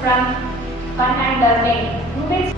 from fun and learning. Movements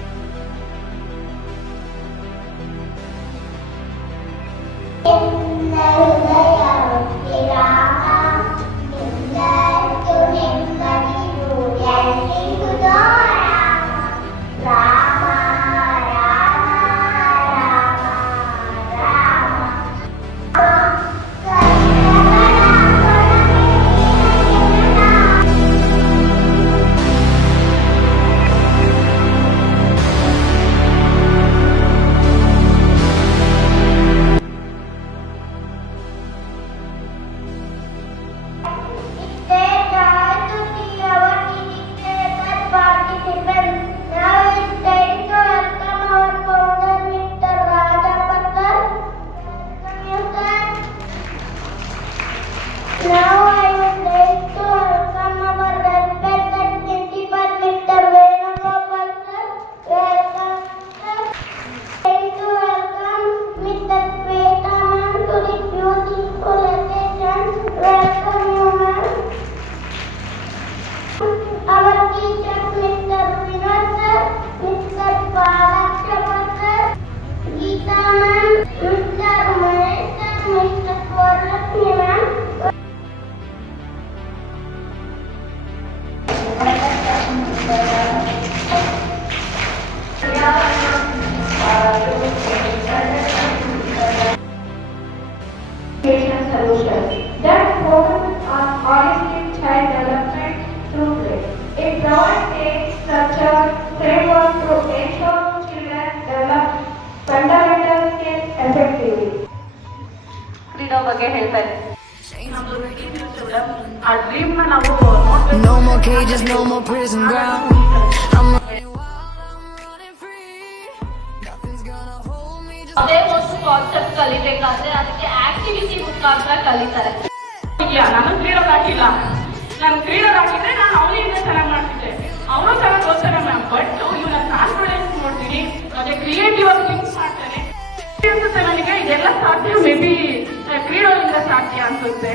solutions that focus on holistic child development through play. A broad play structure framework to ensure children develop fundamental skills effectively. ಕ್ರೀಡಾ ಬಗ್ಗೆ ಹೇಳ್ತಾರೆ. ಆ ಡ್ರೀಮ್ ನ ನಾವು No more cages, no more prison ground. I'm running wild, I'm running free. Nothing's gonna hold me. ಅದೇ ಒಂದು ಕಾನ್ಸೆಪ್ಟ್ ಕಲಿಬೇಕಾದ್ರೆ ಅದಕ್ಕೆ ಆಕ್ಟಿವಿಟಿ ಮುಖಾಂತರ ಕಲಿತಾರೆ. ನಾನು ಕ್ರೀಡೋದು ಹಾಕಿಲ್ಲ, ನಾನು ಕ್ರೀಡೋದು ಹಾಕಿದ್ರೆ ನಾನು ಅವನಿಂದ ಚೆನ್ನಾಗಿ ಮಾಡ್ತಿದ್ದೆ, ಅವನು ಚೆನ್ನಾಗಿ ಓದ್ತಾನೆ ಮ್ಯಾಮ್. ಬಟ್ ಇವನ ಕಾನ್ಫಿಡೆನ್ಸ್ ನೋಡ್ತೀನಿ, ಅದೇ ಕ್ರಿಯೇಟಿವ್ ಆಗಿ ಥಿಂಕ್ಸ್ ಮಾಡ್ತಾನೆ ಅನ್ಸುತ್ತೆ ನನಗೆ. ಇದೆಲ್ಲ ಸಾಧ್ಯ ಮೇ ಬಿ ಕ್ರೀಡೋದಿಂದ ಸಾಧ್ಯ ಅನ್ಸುತ್ತೆ.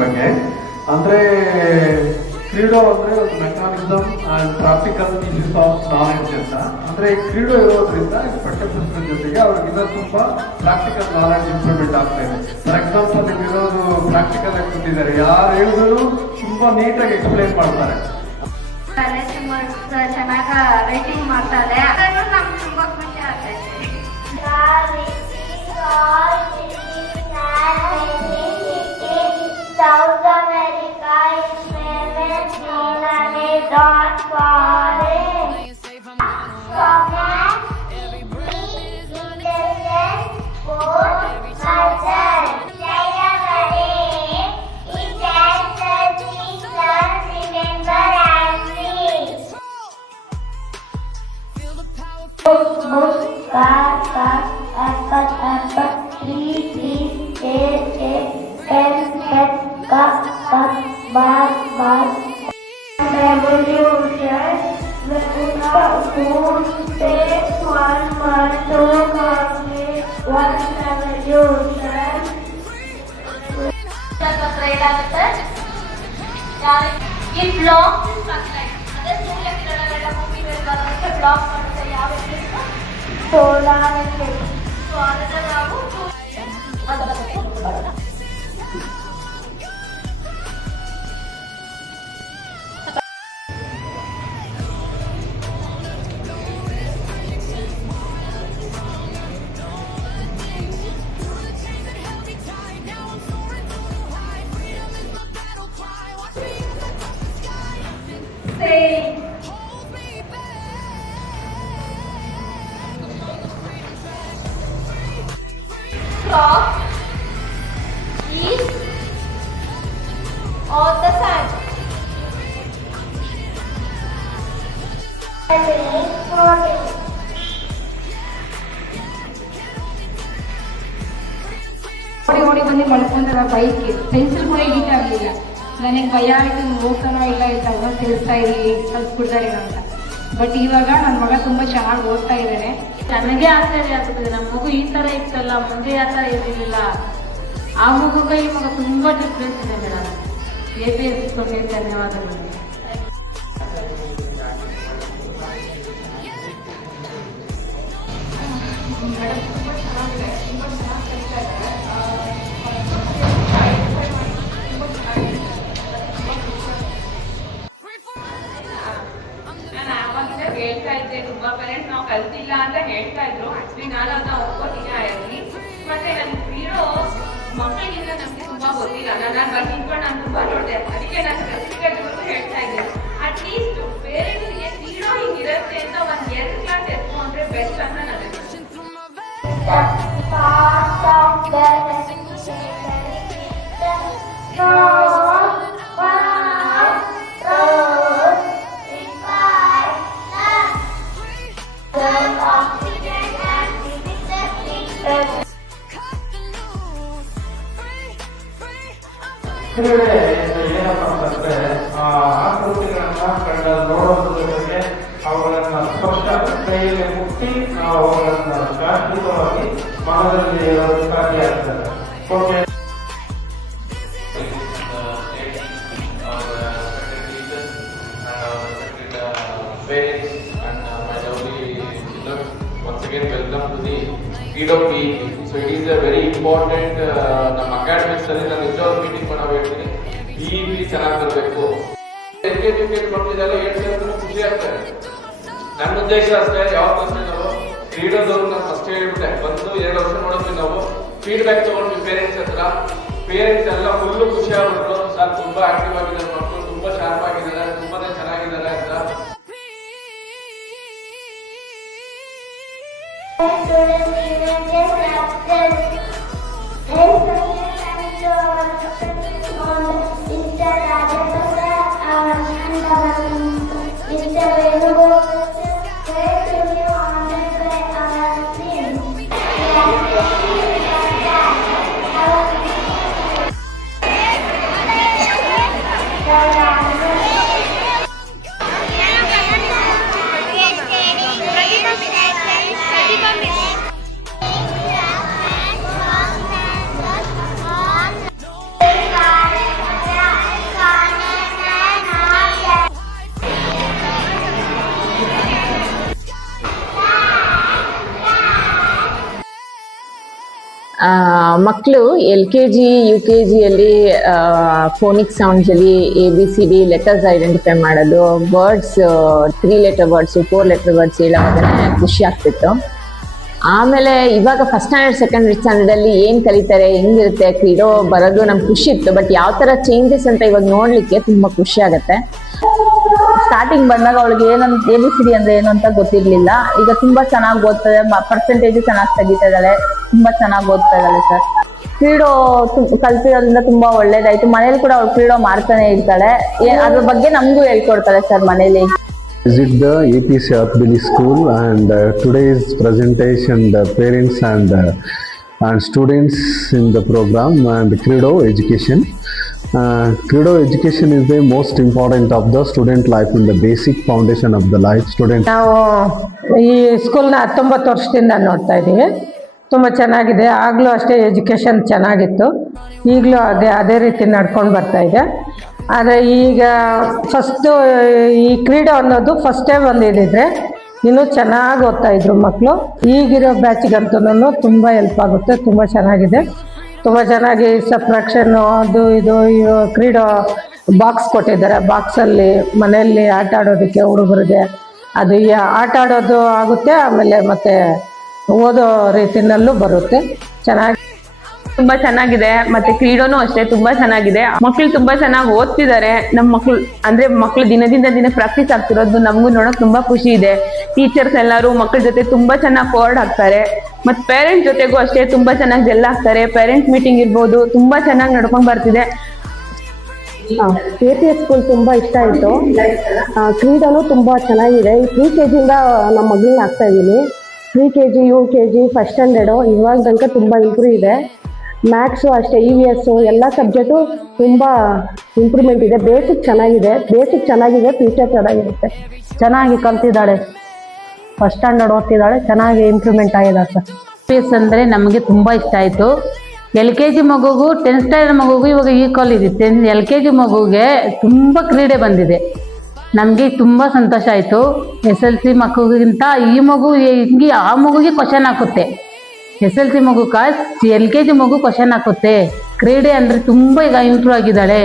ಬಗ್ಗೆ ಅಂದ್ರೆ ಕ್ರೀಡೋ ಅಂದ್ರೆ ಒಂದು mechanism and practical pieces of knowledge ಅಂತ. ಅಂದ್ರೆ ಕ್ರೀಡೋ ಇರೋದ್ರಿಂದ ಪಠ್ಯಪುಸ್ತಕದ ಜೊತೆಗೆ ಅವ್ರಿಗಿನ್ನ ತುಂಬಾ ಪ್ರಾಕ್ಟಿಕಲ್ ನಾಲೆಡ್ಜ್ ಇಂಪ್ರೂವ್ಮೆಂಟ್ ಆಗ್ತಾ ಇದೆ. ಫಾರ್ ಎಕ್ಸಾಂಪಲ್ ಇಲ್ಲಿರೋದು ಪ್ರಾಕ್ಟಿಕಲ್ ಆಗಿ ಕೊಟ್ಟಿದ್ದಾರೆ, ಯಾರು ಹೇಳಿದ್ರು ತುಂಬಾ ನೀಟಾಗಿ ಎಕ್ಸ್ಪ್ಲೈನ್ ಮಾಡ್ತಾರೆ. ಚೆನ್ನಾಗಿ ರೈಟಿಂಗ್ ಮಾಡ್ತಾರೆ, ಅದನ್ನು ನಮ್ಗೆ ತುಂಬಾ ಖುಷಿ ಆಗ್ತೈತೆ. South America is famous not foreign. Is on the sand. ಓಡಿ ಬಂದು ಮಲ್ಕೊಂಡ್ರ ಬೈಕ್ ಪೆನ್ಸಿಲ್ ಕೂಡ ಹಿಡಿತಾ ಆಗಲಿಲ್ಲ. ನನಗೆ ಭಯ ಆಯಿತು, ಹೋಗ್ತಾನೋ ಇಲ್ಲ ಇದ್ದಾಗ ತಿಳಿಸ್ತಾ ಇರಲಿ ಕಲ್ಸ್ಬಿಡ್ತಾರೆ ಅಂತ. ಬಟ್ ಇವಾಗ ನನ್ನ ಮಗ ತುಂಬ ಚೆನ್ನಾಗಿ ಓದ್ತಾ ಇದ್ದಾನೆ. ನನಗೆ ಆಶ್ಚರ್ಯ ಆಗ್ತದೆ, ನಮ್ಮ ಮಗು ಈ ಥರ ಇತ್ತಲ್ಲ, ಮುಂದೆ ಯಾವ ಥರ ಇರಲಿಲ್ಲ. ಆ ಮಗುಗೆ ಈ ಮಗ ತುಂಬ ಡಿಫ್ರೆನ್ಸ್ ಇದೆ ಮೇಡಮ್. APS ಧನ್ಯವಾದಗಳು. ಅವಾಗಿಂದ ಹೇಳ್ತಾ ಇದ್ದೆ, ತುಂಬಾ ಪೇರೆಂಟ್ಸ್ ನಾವು ಕಲ್ತಿಲ್ಲ ಅಂತ ಹೇಳ್ತಾ ಇದ್ರು. ಆಕ್ಚುಲಿ ನಾನು ಅದನ್ನ ಒಪ್ಕೋತೀನಿ ಆಗಲಿ. ಮತ್ತೆ ನನ್ನ ಕ್ರೀಡೋ ಮಕ್ಕಳಿಗಿಂತ ನಮ್ಗೆ ತುಂಬಾ ಗೊತ್ತಿಲ್ಲ. ನಾನು ಬರ್ತಿದ್ಕೊಂಡು ನಾನು ತುಂಬಾ ನೋಡಿದೆ, ಅದಕ್ಕೆ ನಾನು ಸ್ಪೆಸಿಫಿಕ್ ಹೇಳ್ತಾ ಇದ್ದೆ. ಅಟ್ಲೀಸ್ಟ್ ಪೇರೆಂಟ್ಸ್ಗೆ ಕ್ರೀಡೋ ಹಿಂಗಿರುತ್ತೆ ಅಂತ ಒಂದ್ 2 ಕ್ಲಾಸ್ ಎತ್ಕೊಂಡ್ರೆ ಬೆಸ್ಟ್ ಅಂತ ನನ್ನ ಕ್ರೀಡೆ ಏನಪ್ಪ ಅಂತಂದ್ರೆ ಆಕೃತಿಗಳನ್ನ ನೋಡೋದ್ರ ಜೊತೆಗೆ ಅವುಗಳನ್ನ ಸ್ಪಷ್ಟ ಕೈಯಲ್ಲಿ ಮುಟ್ಟಿ ನಾವು ಅವುಗಳನ್ನ ಶಾಶ್ವತವಾಗಿ ಮನದಲ್ಲಿ ಸಾಧ್ಯ ಆಗ್ತದೆ. Okay. Once again, welcome to the Credo PE. So it is a very important ನಮ್ಮ ಅಕಾಡೆಮಿಕ್ಸ್ ಅಲ್ಲಿ ನಾನು ನಿಜವಾದ ಮೀಟಿಂಗ್ ಮಾಡೋ ಹೇಳ್ತೀನಿ. PE ಚೆನ್ನಾಗಿ ಬರಬೇಕು. LKG UKG ಮಕ್ಕಳಿಗೆಲ್ಲ ಹೇಳ್ತಾರೆ ಖುಷಿ ಆಗ್ತದೆ. ನನ್ನ ಉದ್ದೇಶ ಅಷ್ಟೇ, ಯಾವತ್ತೂ ನಾವು ಕ್ರೀಡೋದವ್ರು ನಾನು ಫಸ್ಟ್ ಹೇಳ್ಬಿಟ್ಟೆ, ಬಂದು 2 ವರ್ಷ ನೋಡಿದ್ವಿ ನಾವು, ಫೀಡ್ಬ್ಯಾಕ್ ತಗೊಂಡ್ವಿ ಪೇರೆಂಟ್ಸ್ ಹತ್ರ. ಪೇರೆಂಟ್ಸ್ ಎಲ್ಲ ಫುಲ್ಲು ಖುಷಿ ಆಗ್ಬಿಟ್ರು, ಸರ್ ತುಂಬಾ ಆಕ್ಟಿವ್ ಆಗಿದ್ದಾರೆ ಮಕ್ಕಳು, ತುಂಬಾ ಶಾರ್ಪ್ ಆಗಿದ್ದಾರೆ, ತುಂಬಾನೇ ಚೆನ್ನಾಗಿದ್ದಾರೆ ಅಂತ. ಮಕ್ಕಳು LKG UKGಯಲ್ಲಿ ಫೋನಿಕ್ ಸೌಂಡ್ಸಲ್ಲಿ ABCD ಲೆಟರ್ಸ್ ಐಡೆಂಟಿಫೈ ಮಾಡೋದು, words 3 letter words 4 letter words ಹೇಳೋದನ್ನೇ ಖುಷಿ ಆಗ್ತಿತ್ತು. ಆಮೇಲೆ ಇವಾಗ ಫಸ್ಟ್ ಸ್ಟ್ಯಾಂಡರ್ಡ್ ಸೆಕೆಂಡರಿ ಸ್ಟ್ಯಾಂಡರ್ಡಲ್ಲಿ ಏನು ಕಲಿತಾರೆ, ಹೆಂಗಿರುತ್ತೆ ಕ್ರೀಡೋ ಬರೋದು ನಮ್ಗೆ ಖುಷಿ ಇತ್ತು. ಬಟ್ ಯಾವ ಥರ ಚೇಂಜಸ್ ಅಂತ ಇವಾಗ ನೋಡಲಿಕ್ಕೆ ತುಂಬ ಖುಷಿ ಆಗುತ್ತೆ. ಸ್ಟಾರ್ಟಿಂಗ್ ಬಂದಾಗ ಅವಳಿಗೆ ಏನಂತ ABCD ಅಂದ್ರೆ ಏನು ಅಂತ ಗೊತ್ತಿರ್ಲಿಲ್ಲ. ಈಗ ತುಂಬಾ ಚೆನ್ನಾಗಿ ಓದ್ತದೆ, ಪರ್ಸೆಂಟೇಜ್ ಚೆನ್ನಾಗಿ ತೆಗಿತಾ ಇದ್ದಾಳೆ, ತುಂಬಾ ಚೆನ್ನಾಗಿ ಓದ್ತಾ ಇದ್ದಾಳೆ ಸರ್. ಕ್ರೀಡೋ ಕಲ್ತಿರೋದ್ರಿಂದ ತುಂಬಾ ಒಳ್ಳೇದಾಯ್ತು. ಮನೇಲಿ ಕೂಡ ಅವಳು ಕ್ರೀಡೋ ಮಾಡ್ತಾನೆ ಇರ್ತಾಳೆ, ಅದ್ರ ಬಗ್ಗೆ ನಮಗೂ ಹೇಳ್ಕೊಡ್ತಾಳೆ ಸರ್ ಮನೇಲಿ. Visit the APC Arthbili School, and today's presentation the parents and students in the program and Credo Education. Credo Education is the most important of the student life, in the basic foundation of the life student. ನಾವು ಈ ಸ್ಕೂಲ್ನ 19 ವರ್ಷದಿಂದ ನೋಡ್ತಾ ಇದ್ದೀವಿ. ತುಂಬ ಚೆನ್ನಾಗಿದೆ. ಆಗಲೂ ಅಷ್ಟೇ ಎಜುಕೇಷನ್ ಚೆನ್ನಾಗಿತ್ತು, ಈಗಲೂ ಅದೇ ರೀತಿ ನಡ್ಕೊಂಡು ಬರ್ತಾ ಇದೆ. ಆದರೆ ಈಗ ಫಸ್ಟು ಈ ಕ್ರೀಡೆ ಅನ್ನೋದು ಫಸ್ಟೇ ಬಂದಿದ್ದಿದ್ರೆ ಇನ್ನೂ ಚೆನ್ನಾಗಿ ಓದ್ತಾ ಇದ್ರು ಮಕ್ಕಳು. ಈಗಿರೋ ಬ್ಯಾಚಿಗಂತೂ ತುಂಬ ಹೆಲ್ಪ್ ಆಗುತ್ತೆ, ತುಂಬ ಚೆನ್ನಾಗಿದೆ. ತುಂಬ ಚೆನ್ನಾಗಿ ಸಬ್ಟ್ರಾಕ್ಷನ್ನು ಅದು ಇದು ಕ್ರೀಡೋ ಬಾಕ್ಸ್ ಕೊಟ್ಟಿದ್ದಾರೆ. ಬಾಕ್ಸಲ್ಲಿ ಮನೆಯಲ್ಲಿ ಆಟ ಆಡೋದಕ್ಕೆ ಹುಡುಗರಿಗೆ ಅದು ಆಟ ಆಡೋದು ಆಗುತ್ತೆ, ಆಮೇಲೆ ಮತ್ತೆ ಓದೋ ರೀತಿನಲ್ಲೂ ಬರುತ್ತೆ. ತುಂಬಾ ಚೆನ್ನಾಗಿದೆ. ಮತ್ತೆ ಕ್ರೀಡೋನು ಅಷ್ಟೇ ತುಂಬಾ ಚೆನ್ನಾಗಿದೆ. ಮಕ್ಳು ತುಂಬಾ ಚೆನ್ನಾಗಿ ಓದ್ತಿದ್ದಾರೆ. ನಮ್ಮ ಮಕ್ಳು ದಿನದಿಂದ ದಿನ ಪ್ರಾಕ್ಟೀಸ್ ಆಗ್ತಿರೋದು ನಮಗೂ ನೋಡಕ್ ತುಂಬಾ ಖುಷಿ ಇದೆ. ಟೀಚರ್ಸ್ ಎಲ್ಲರೂ ಮಕ್ಕಳ ಜೊತೆ ತುಂಬಾ ಚೆನ್ನಾಗಿ ಕೋಆರ್ಡ್ ಆಗ್ತಾರೆ. ಮತ್ತೆ ಪೇರೆಂಟ್ಸ್ ಜೊತೆಗೂ ಅಷ್ಟೇ ತುಂಬಾ ಚೆನ್ನಾಗಿ ಜೆಲ್ ಆಗ್ತಾರೆ. ಪೇರೆಂಟ್ಸ್ ಮೀಟಿಂಗ್ ಇರ್ಬೋದು, ತುಂಬಾ ಚೆನ್ನಾಗಿ ನಡ್ಕೊಂಡ್ ಬರ್ತಿದೆ. APS ಸ್ಕೂಲ್ ತುಂಬ ಇಷ್ಟ ಆಯಿತು. ಕ್ರೀಡಾನು ತುಂಬ ಚೆನ್ನಾಗಿದೆ. ಈ PKG ಇಂದ ನಮ್ಮ ಮಗಳನ್ನ ಹಾಕ್ತಾ ಇದ್ದೀನಿ. PKG UKG ಫಸ್ಟ್ ಸ್ಟ್ಯಾಂಡರ್ಡು ಇವಾಗ ತನಕ ತುಂಬ ಇಂಪ್ರೂವ್ ಇದೆ. ಮ್ಯಾಥ್ಸು ಅಷ್ಟೇ, EVS ಎಲ್ಲ ಸಬ್ಜೆಕ್ಟು ತುಂಬ ಇಂಪ್ರೂವ್ಮೆಂಟ್ ಇದೆ. ಬೇಸಿಕ್ ಚೆನ್ನಾಗಿದೆ, ಫ್ಯೂಚರ್ ಚೆನ್ನಾಗಿರುತ್ತೆ. ಚೆನ್ನಾಗಿ ಕಲ್ತಿದ್ದಾಳೆ, ಫಸ್ಟ್ ಸ್ಟ್ಯಾಂಡರ್ಡ್ ಓದ್ತಿದ್ದಾಳೆ, ಚೆನ್ನಾಗಿ ಇಂಪ್ರೂವ್ಮೆಂಟ್ ಆಗಿದೆ ಸರ್. APS ಅಂದರೆ ನಮಗೆ ತುಂಬ ಇಷ್ಟ ಆಯಿತು. LKG ಮಗುಗೂ 10th ಸ್ಟ್ಯಾಂಡರ್ಡ್ ಮಗುಗೂ ಇವಾಗ ಈಕ್ವಲ್ ಇದೆ. LKG ಮಗುಗೆ ತುಂಬ ಕ್ರೀಡೆ ಬಂದಿದೆ. ನಮಗೆ ತುಂಬ ಸಂತೋಷ ಆಯಿತು. SLC ಮಗುಗಿಂತ ಈ ಮಗು ಹಿಂಗೆ ಆ ಮಗುಗೆ ಕ್ವಶನ್ ಹಾಕುತ್ತೆ. SLC ಮಗು LKG ಮಗು ಕ್ವಶನ್ ಹಾಕುತ್ತೆ. ಕ್ರೀಡೆ ಅಂದರೆ ತುಂಬ ಈಗ ಇಂಪ್ರೂವ್ ಆಗಿದ್ದಾಳೆ.